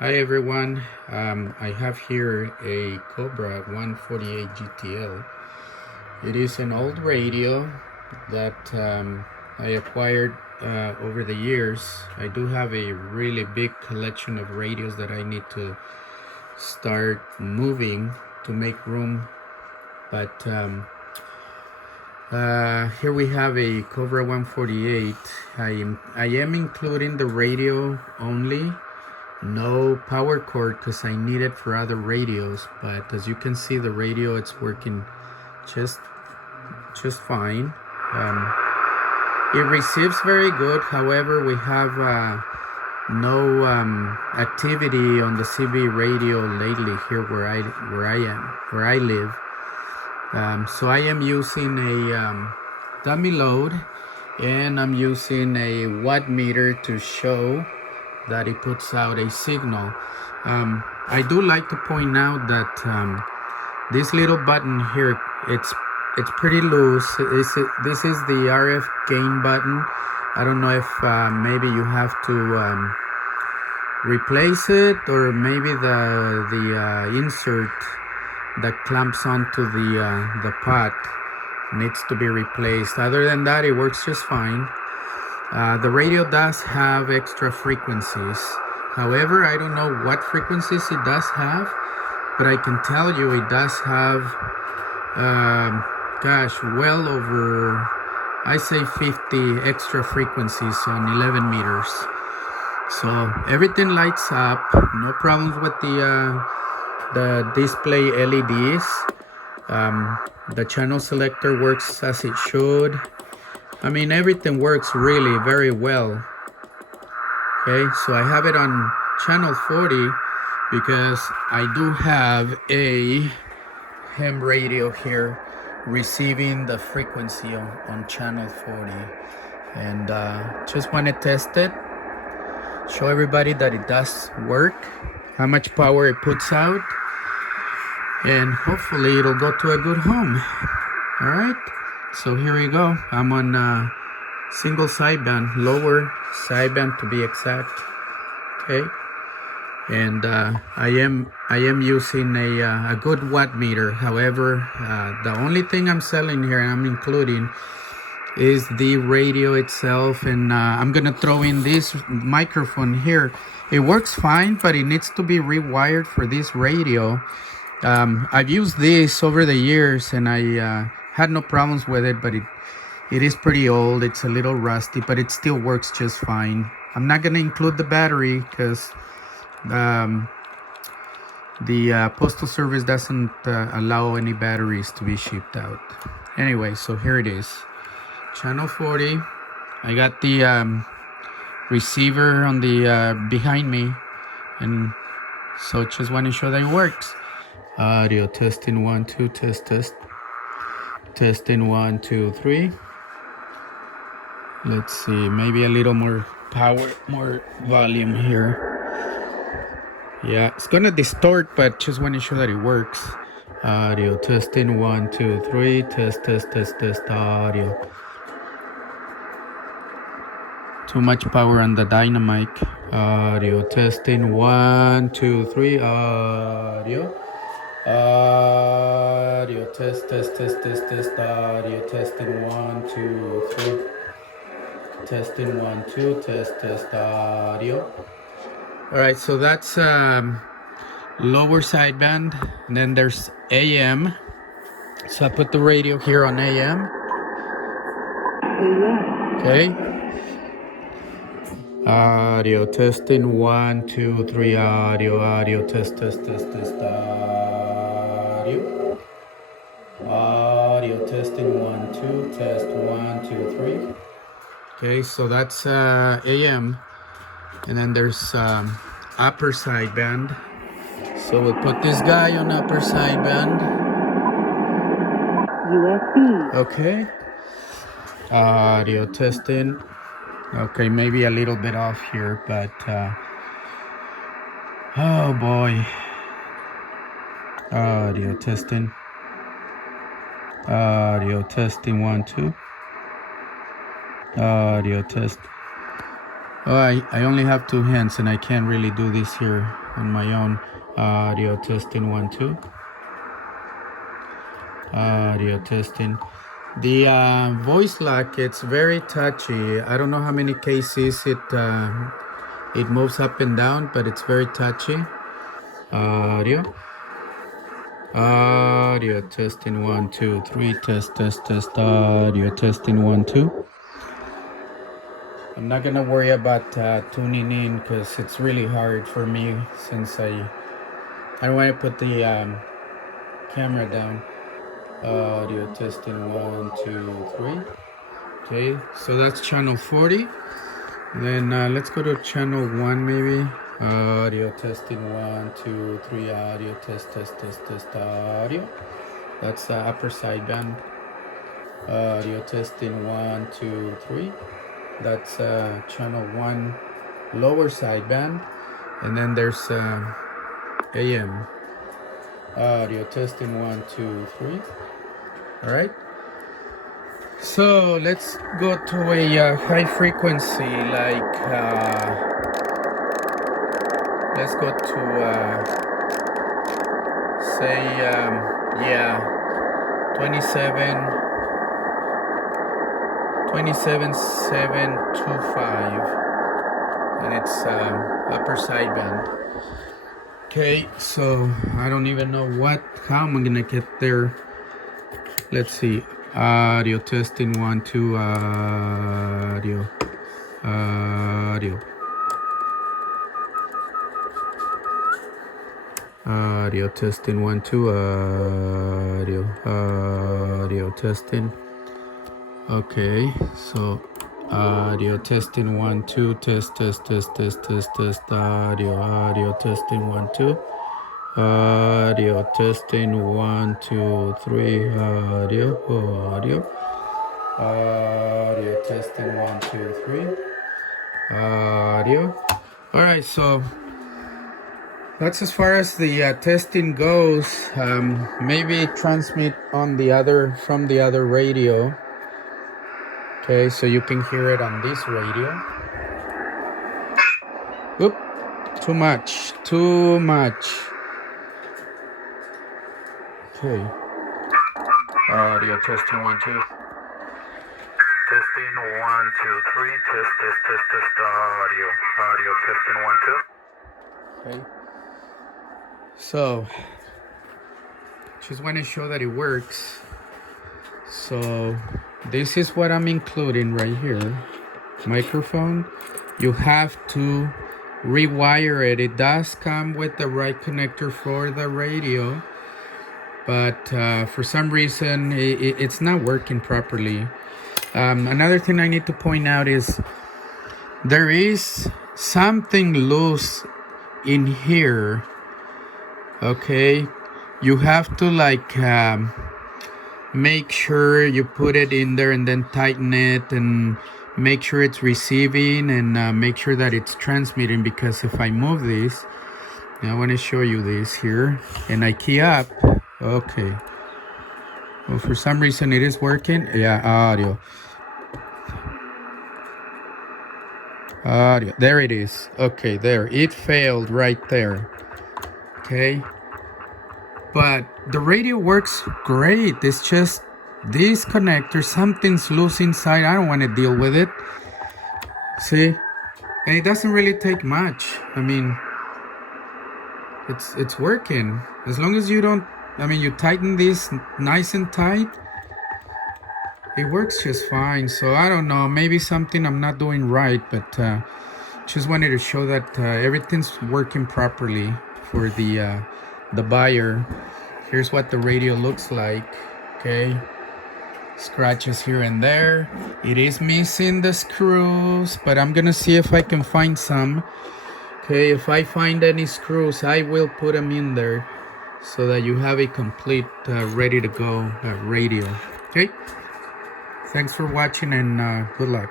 Hi everyone, I have here a Cobra 148 GTL. It is an old radio that I acquired over the years. I do have a really big collection of radios that I need to start moving to make room, but here we have a Cobra 148. I am including the radio only. No power cord because I need it for other radios, but as you can see the radio, it's working just fine. It receives very good. However, we have no activity on the CB radio lately here where I live. So I am using a dummy load, and I'm using a watt meter to show that it puts out a signal. I do like to point out that this little button here, it's pretty loose. This is the RF gain button. I don't know if maybe you have to replace it, or maybe the insert that clamps onto the pot needs to be replaced. Other than that, it works just fine. The radio does have extra frequencies. However, I don't know what frequencies it does have, but I can tell you it does have, well over, I say 50 extra frequencies on 11 meters. So everything lights up, no problems with the display LEDs. The channel selector works as it should. I mean, everything works really very well. Okay, so I have it on channel 40 because I do have a ham radio here receiving the frequency on channel 40, and just want to test it, show everybody that it does work, how much power it puts out, and hopefully it'll go to a good home. All right. So here we go. I'm on single sideband, lower sideband to be exact. Okay, and I am using a good watt meter. However, the only thing I'm selling here and I'm including is the radio itself, and I'm gonna throw in this microphone here. It works fine, but it needs to be rewired for this radio. I've used this over the years, and I had no problems with it, but it is pretty old. It's a little rusty, but it still works just fine. I'm not going to include the battery because the postal service doesn't allow any batteries to be shipped out. Anyway, so here it is, channel 40. I got the receiver on the behind me, and so just want to show that it works. Audio testing 1 2, test. Testing 1 2 3. Let's see, maybe a little more power, more volume here. Yeah, it's gonna distort, but just want to show that it works. Audio testing 1 2 3. Test audio. Too much power on the dynamic. Audio testing 1 2 3. Audio. Audio test audio testing 1 2 3. Testing 1 2. Test audio. All right, so that's lower sideband, and then there's AM. So I put the radio here on AM. Okay. Audio testing 1 2 3. Audio test audio. Audio testing 1 2. Test 1 2 3. Okay, so that's AM, and then there's upper sideband. So we'll put this guy on upper sideband. USB. Okay. Audio testing. Okay, maybe a little bit off here, but oh boy. Audio testing. Audio testing 1 2. Audio test. Oh, I only have two hands and I can't really do this here on my own. Audio testing 1 2. Audio testing. The voice lock, it's very touchy. I don't know how many cases it moves up and down, but it's very touchy. Audio. Audio testing 1 2 3. Test. Audio testing 1 2. I'm not gonna worry about tuning in because it's really hard for me since I don't want to put the camera down. Audio testing 1 2 3. Okay, so that's channel 40. Then let's go to channel 1 maybe. Audio testing 1 2 3. Audio test audio. That's the upper sideband. Audio testing 1 2 3. That's channel 1 lower sideband. And then there's AM. Audio testing 1 2 3. All right. So let's go to a high frequency, like let's go to say 27725, and it's upper sideband. Okay, so I don't even know how I'm gonna get there. Let's see. Audio testing 1 2. Audio. Audio testing 1 2. Audio testing. Okay, so audio testing 1 2. Test. Audio testing 1 2. Audio testing 1 2 3. Audio testing 1 2 3. Audio. All right, so that's as far as the testing goes. Maybe transmit on from the other radio. Okay, so you can hear it on this radio. Oop, too much. Okay. Audio testing 1 2. Testing 1 2 3. Test audio testing 1 2. Okay. So just want to show that it works. So this is what I'm including right here. Microphone. You have to rewire it. It does come with the right connector for the radio, but for some reason it's not working properly. Another thing I need to point out is there is something loose in here. Okay, you have to like make sure you put it in there and then tighten it and make sure it's receiving and make sure that it's transmitting, because if I move this, I want to show you this here, and I key up. Okay, well, for some reason it is working. Yeah, audio, there it is. Okay, there, it failed right there. Okay, but the radio works great. It's just this connector, something's loose inside. I don't want to deal with it. See, and it doesn't really take much. I mean, it's working as long as you don't. I mean, you tighten this nice and tight, it works just fine. So I don't know, maybe something I'm not doing right, but just wanted to show that everything's working properly for the buyer. Here's what the radio looks like. Okay, scratches here and there. It is missing the screws, but I'm gonna see if I can find some. Okay, if I find any screws, I will put them in there so that you have a complete ready to go radio. Okay, thanks for watching, and good luck.